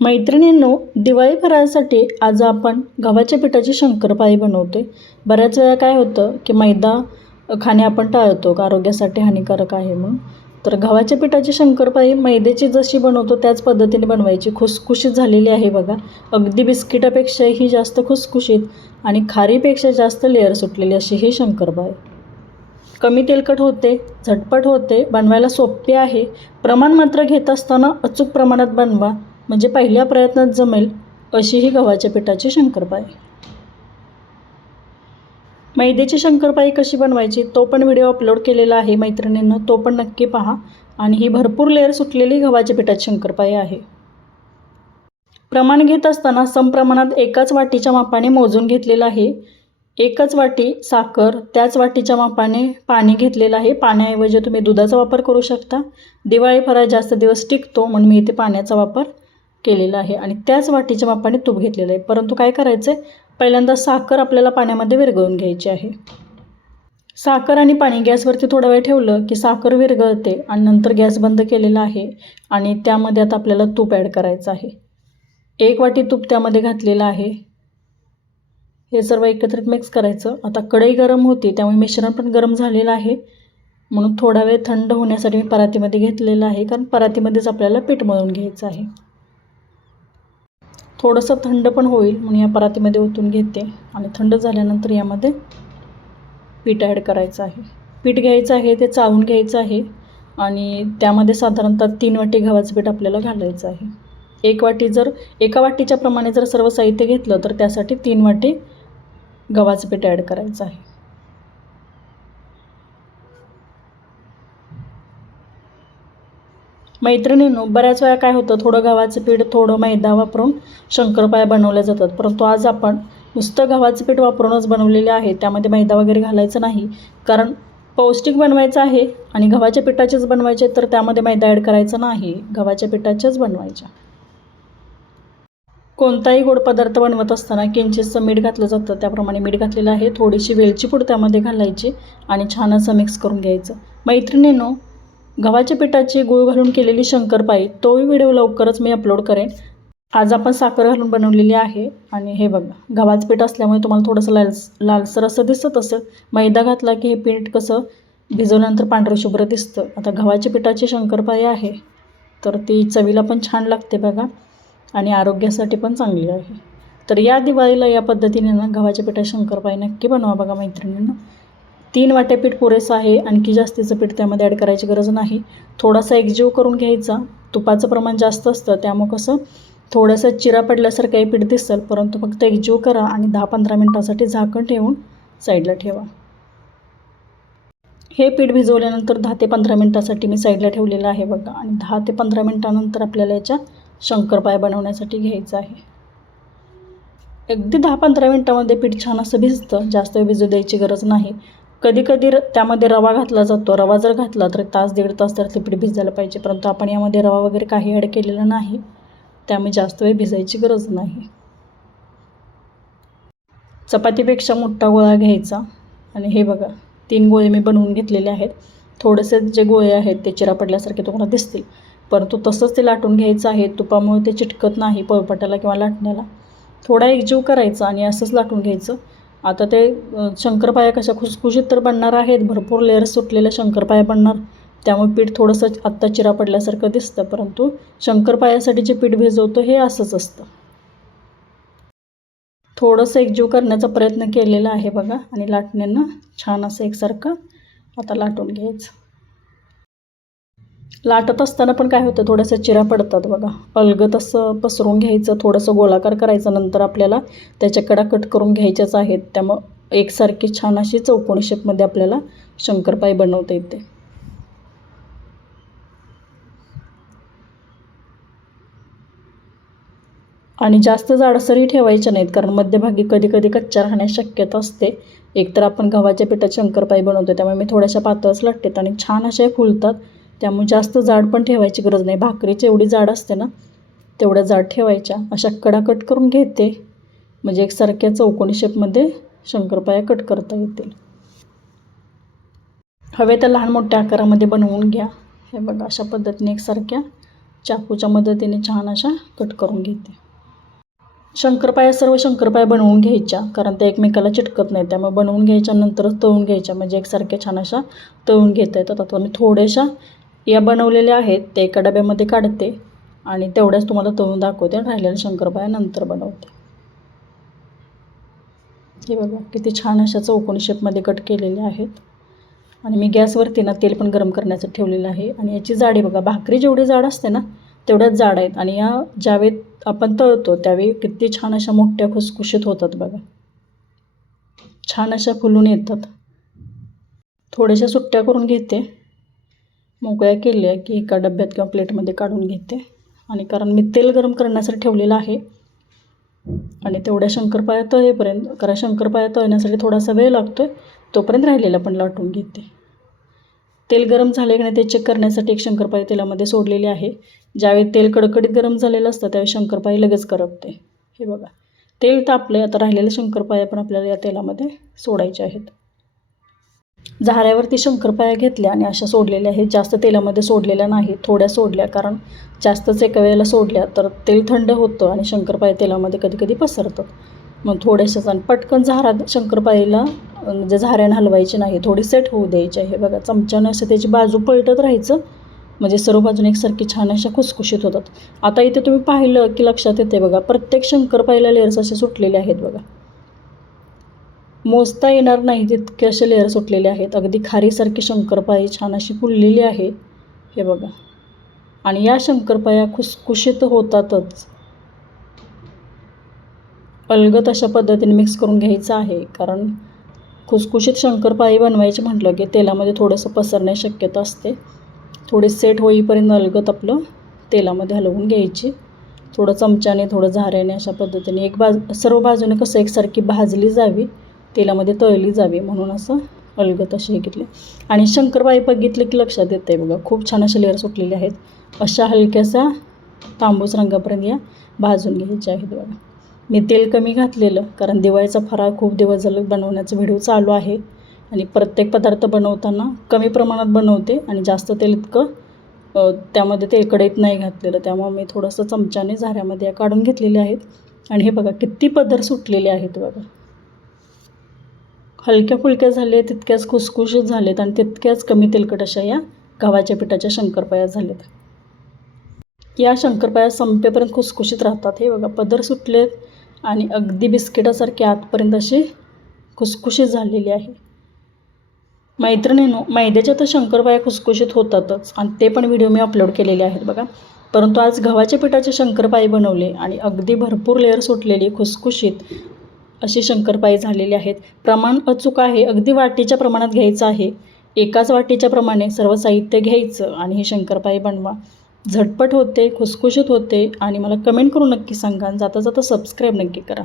मैत्रिणींनो दिवाळी फराळासाठी आज आपण गव्हाच्या पिठाची शंकरपाळी बनवतोय. बऱ्याच वेळा काय होतं की मैदा खाणे आपण टाळतो का आरोग्यासाठी हानिकारक आहे म्हणून. तर गव्हाच्या पिठाची शंकरपाळी मैद्याची जशी बनवतो त्याच पद्धतीने बनवायची. खुसखुशीत झालेली आहे बघा. अगदी बिस्किटापेक्षाही जास्त खुसखुशीत आणि खारीपेक्षा जास्त लेअर सुटलेली अशी ही शंकरपाळी. कमी तेलकट होते झटपट होते बनवायला सोपे आहे. प्रमाण मात्र घेत असताना अचूक प्रमाणात बनवा. म्हणजे पहिल्या प्रयत्नात जमेल अशी ही गव्हाच्या पिठाची शंकरपाळी मैद्याची शंकरपाळी कशी बनवायची तो पण व्हिडिओ अपलोड केलेला आहे मैत्रिणींनो तो पण नक्की पहा. आणि ही भरपूर लेअर सुटलेली गव्हाच्या पिठाची शंकरपाळी आहे. प्रमाण घेत असताना समप्रमाणात एकाच वाटीच्या मापाने मोजून घेतलेलं आहे. एकच वाटी साखर त्याच वाटीच्या मापाने पाणी घेतलेलं आहे. पाण्याऐवजी तुम्ही दुधाचा वापर करू शकता. दिवाळी फराळ जास्त दिवस टिकतो म्हणून मी इथे पाण्याचा वापर केलेलं आहे. आणि त्याच वाटीच्या मापाने तूप घेतलेलं आहे. परंतु काय करायचं आहे पहिल्यांदा साखर आपल्याला पाण्यामध्ये विरघळून घ्यायची आहे. साखर आणि पाणी गॅसवरती थोडा वेळ ठेवलं की साखर विरघळते आणि नंतर गॅस बंद केलेला आहे आणि त्यामध्ये आता आपल्याला तूप ॲड करायचं आहे. एक वाटी तूप त्यामध्ये घातलेलं आहे. हे सर्व एकत्रित मिक्स करायचं. आता कढई गरम होती त्यामुळे मिश्रण पण गरम झालेलं आहे. म्हणून थोडा वेळ थंड होण्यासाठी मी परातीमध्ये घेतलेलं आहे कारण परातीमध्येच आपल्याला पीठ मळून घ्यायचं आहे. थोडंसं थंड पण होईल म्हणून या परातीमध्ये ओतून घेते. आणि थंड झाल्यानंतर यामध्ये पीठ ॲड करायचं आहे. पीठ घ्यायचं आहे ते चाळून घ्यायचं आहे. आणि त्यामध्ये साधारणतः तीन वाटी गव्हाचं पीठ आपल्याला घालायचं आहे. एक वाटी जर एका वाटीच्या प्रमाणे जर सर्व साहित्य घेतलं तर त्यासाठी तीन वाटी गव्हाचं पीठ ॲड करायचं आहे. मैत्रिणींनो बऱ्याच वेळा काय होतं थोडं गव्हाचं पीठ थोडं मैदा वापरून शंकरपाया बनवल्या जातात. परंतु आज आपण नुसतं गव्हाचं पीठ वापरूनच बनवलेले आहे त्यामध्ये मैदा वगैरे घालायचं नाही. कारण पौष्टिक बनवायचं आहे आणि गव्हाच्या पिठाचेच बनवायचे तर त्यामध्ये मैदा ॲड करायचा नाही. गव्हाच्या पिठाच्याच बनवायच्या. कोणताही गोड पदार्थ बनवत असताना किंचितचं मीठ घातलं जातं. त्याप्रमाणे मीठ घातलेलं आहे. थोडीशी वेलची पूड त्यामध्ये घालायची आणि छान असं मिक्स करून घ्यायचं. मैत्रिणींनो गव्हाच्या पिठाची गूळ घालून केलेली शंकरपाई तोही व्हिडिओ लवकरच मी अपलोड करेन. आज आपण साखर घालून बनवलेली आहे आणि हे बघा गव्हाचं पीठ असल्यामुळे तुम्हाला थोडंसं लालस लालसर असं दिसत असेल. मैदा घातला की हे पीठ कसं भिजवल्यानंतर पांढरं शुभ्र दिसतं. आता गव्हाच्या पिठाची शंकरपाई आहे तर ती चवीला पण छान लागते बघा आणि आरोग्यासाठी पण चांगली आहे. तर या दिवाळीला या पद्धतीने ना गव्हाच्या पिठाची शंकरपाई नक्की बनवा बघा मैत्रिणींना. तीन वाट्या पीठ पुरेसं आहे आणखी जास्तीचं पीठ त्यामध्ये ॲड करायची गरज नाही. थोडासा एकजीव करून घ्यायचा. तुपाचं प्रमाण जास्त असतं त्यामुळं कसं थोडंसं चिरा पडल्यासारखं हे पीठ दिसेल परंतु फक्त एकजीव करा आणि दहा पंधरा मिनटासाठी झाकण ठेवून साईडला ठेवा. हे पीठ भिजवल्यानंतर दहा ते पंधरा मिनटासाठी मी साईडला ठेवलेलं आहे बघा. आणि दहा ते पंधरा मिनटानंतर आपल्याला याच्या शंकरपाय बनवण्यासाठी घ्यायचं आहे. अगदी दहा पंधरा मिनटामध्ये पीठ छान असं भिजतं जास्त भिजू द्यायची गरज नाही. कधी कधी र त्यामध्ये रवा घातला जातो. रवा जर घातला तर तास दीड तास तर ते पीठ भिजायला पाहिजे. परंतु आपण यामध्ये रवा वगैरे काही ॲड केलेला नाही. त्यामुळे जास्त वेळ भिजायची गरज नाही. चपातीपेक्षा मोठा गोळा घ्यायचा. आणि हे बघा तीन गोळे मी बनवून घेतलेले आहेत. थोडेसे जे गोळे आहेत ते चिरा पडल्यासारखे तुम्हाला दिसतील. परंतु तसंच ते लाटून घ्यायचं आहे. तुपामुळे ते चिटकत नाही पळपटाला किंवा लाटण्याला. थोडा एकजीव करायचा आणि असंच लाटून घ्यायचं. आता ते शंकरपाया कशा खुसखुशीत तर बनणार आहेत भरपूर लेअर्स सुटलेल्या शंकरपाया बनणार. त्यामुळे पीठ थोडंसं आत्ता चिरा पडल्यासारखं दिसतं परंतु शंकरपायासाठी जे पीठ भिजवतो हे असंच असतं. थोडंसं एकजीव करण्याचा प्रयत्न केलेला आहे बघा आणि लाटण्यानं छान असं एकसारखं आता लाटून घ्यायचं. लाटत असताना पण काय होतं थोडंसं चिरा पडतात बघा. अलगत असं पसरून घ्यायचं थोडंसं गोलाकार करायचं नंतर आपल्याला त्याच्या कडा कट करून घ्यायच्याच आहेत. त्यामुळं एकसारखी छान अशी चौकोनी शेपमध्ये आपल्याला शंकरपाई बनवता येते. आणि जास्त जाडसरही ठेवायच्या नाहीत कारण मध्यभागी कधी कधी कच्च्या राहण्याची शक्यता असते. एकतर आपण गव्हाच्या पिठात शंकरपाई बनवतो त्यामुळे मी थोड्याशा पातळच लाटतात आणि छान अशा फुलतात. त्यामुळे जास्त जाड पण ठेवायची गरज नाही. भाकरीची एवढी जाड असते ना तेवढ्या जाड ठेवायच्या. अशा कडा कट करून घेते. म्हणजे एकसारख्या चौकोनी शेपमध्ये शंकरपाया कट करता येतील. हवे तर लहान मोठ्या आकारामध्ये बनवून घ्या. हे बघा अशा पद्धतीने एकसारख्या चाकूच्या मदतीने छान अशा कट करून घेते. शंकरपाया सर्व शंकरपाया बनवून घ्यायच्या कारण त्या एकमेकाला चिटकत नाही त्यामुळे बनवून घ्यायच्या नंतरच तळून घ्यायच्या. म्हणजे एकसारख्या छान अशा तळून घेता येतात. आता मी थोड्याशा या बनवलेल्या आहेत ते एका डब्यामध्ये काढते आणि तेवढ्याच तुम्हाला तळून दाखवते आणि राहिलेल्या शंकरपाया नंतर बनवते. हे बघा किती छान अशा चौकोनी शेपमध्ये कट केलेले आहेत. आणि मी गॅसवरती ना तेल पण गरम करण्याचं ठेवलेलं आहे. आणि याची जाडी बघा भाकरी जेवढी जाड असते ना तेवढ्याच जाड आहेत. आणि या ज्यावेळी आपण तळतो त्यावेळी किती छान अशा मोठ्या खुसखुशीत होतात बघा. छान अशा फुलून येतात. थोड्याशा सुट्ट्या करून घेते. मोकळ्या केल्या की एका डब्यात किंवा प्लेटमध्ये काढून घेते. आणि कारण मी तेल गरम करण्यासाठी ठेवलेलं आहे. आणि तेवढ्या शंकरपाया तळेपर्यंत कारण शंकरपाया तळण्यासाठी थोडासा वेळ लागतो आहे तोपर्यंत राहिलेला पण लाटून घेते. तेल गरम झाले की नाही ते चेक करण्यासाठी एक शंकरपाई तेलामध्ये सोडलेली आहे. ज्यावेळी तेल कडकडीत गरम झालेलं असतं त्यावेळी शंकरपाई लगेच करपते. हे बघा. तेल तापले आता राहिलेल्या शंकरपाया पण आपल्याला या तेलामध्ये सोडायचे आहेत. झाऱ्यावरती शंकरपाया घेतल्या आणि अशा सोडलेल्या आहेत. जास्त तेलामध्ये सोडलेल्या नाही थोड्या सोडल्या. कारण जास्तच एका वेळेला सोडल्या तर तेल थंड होतं आणि शंकरपाया तेलामध्ये कधी कधी पसरतात मग थोड्याशाच आणि पटकन झारा शंकरपाईला म्हणजे झाऱ्यानं हलवायची नाही थोडी सेट होऊ द्यायची आहे. बघा चमच्यानं असं त्याची बाजू पलटत राहायचं म्हणजे सर्व बाजूने एकसारखी छान अशा खुसखुशीत होतात. आता इथे तुम्ही पाहिलं की लक्षात येते बघा प्रत्येक शंकरपाईला लेअर्स असे सुटलेले आहेत बघा. मोजता येणार नाही तितके असे लेअर सुटलेले आहेत. अगदी खारीसारखी शंकरपाई छान अशी फुललेली आहे. हे बघा. आणि या शंकरपाया खुसखुशीत होतातच. अलगत अशा पद्धतीने मिक्स करून घ्यायचं आहे. कारण खुसखुशीत शंकरपाई बनवायची म्हटलं की तेलामध्ये थोडंसं पसरण्याची शक्यता असते. थोडी सेट होईपर्यंत अलगत आपलं तेलामध्ये हलवून घ्यायची. थोडं चमच्याने थोडं झाऱ्याने अशा पद्धतीने एक बाजू सर्व बाजूने कसं एकसारखी भाजली जावी तेलामध्ये तळली जावी म्हणून असं अलगत असे हे घेतले. आणि शंकरबाई बघितले की लक्षात येते बघा खूप छान असे लेअर सुटलेले आहेत. अशा हलक्यासा तांबूस रंगापर्यंत या भाजून घ्यायच्या आहेत बघा. मी तेल कमी घातलेलं कारण दिवाळीचा फराळ खूप दिवस झालं बनवण्याचा व्हिडिओ चालू आहे. आणि प्रत्येक पदार्थ बनवताना कमी प्रमाणात बनवते आणि जास्त तेल इतकं त्यामध्ये ते कढईत नाही घातलेलं. त्यामुळे मी थोडंसं चमच्याने झाऱ्यामध्ये काढून घेतलेले आहेत. आणि हे बघा किती पदर सुटलेले आहेत बघा. हलक्या फुलक्या झाले तितक्याच खुसखुशीत झालेत आणि तितक्याच कमी तेलकट अशा या गव्हाच्या पिठाच्या शंकरपाया झालेत. या शंकरपाया संपेपर्यंत खुसखुशीत राहतात. हे बघा पदर सुटलेत आणि अगदी बिस्किटासारखे आतपर्यंत असे खुसखुशीत झालेली आहे. मैत्रिणीनो मैद्याच्या तर शंकरपाया खुसखुशीत होतातच आणि ते पण व्हिडिओ मी अपलोड केलेले आहेत बघा. परंतु आज गव्हाच्या पिठाचे शंकरपाई बनवले आणि अगदी भरपूर लेअर सुटलेली खुसखुशीत अशी शंकरपाई झालेले आहेत. प्रमाण अचूक आहे. अगदी वाटीच्या प्रमाणात घ्यायचं आहे. एकाच वाटीच्या प्रमाणे सर्व साहित्य घ्यायचं आणि हे शंकरपाई बनवा. झटपट होते खुसखुशीत होते आणि मला कमेंट करून नक्की सांगा जाता जाता सबस्क्राईब नक्की करा.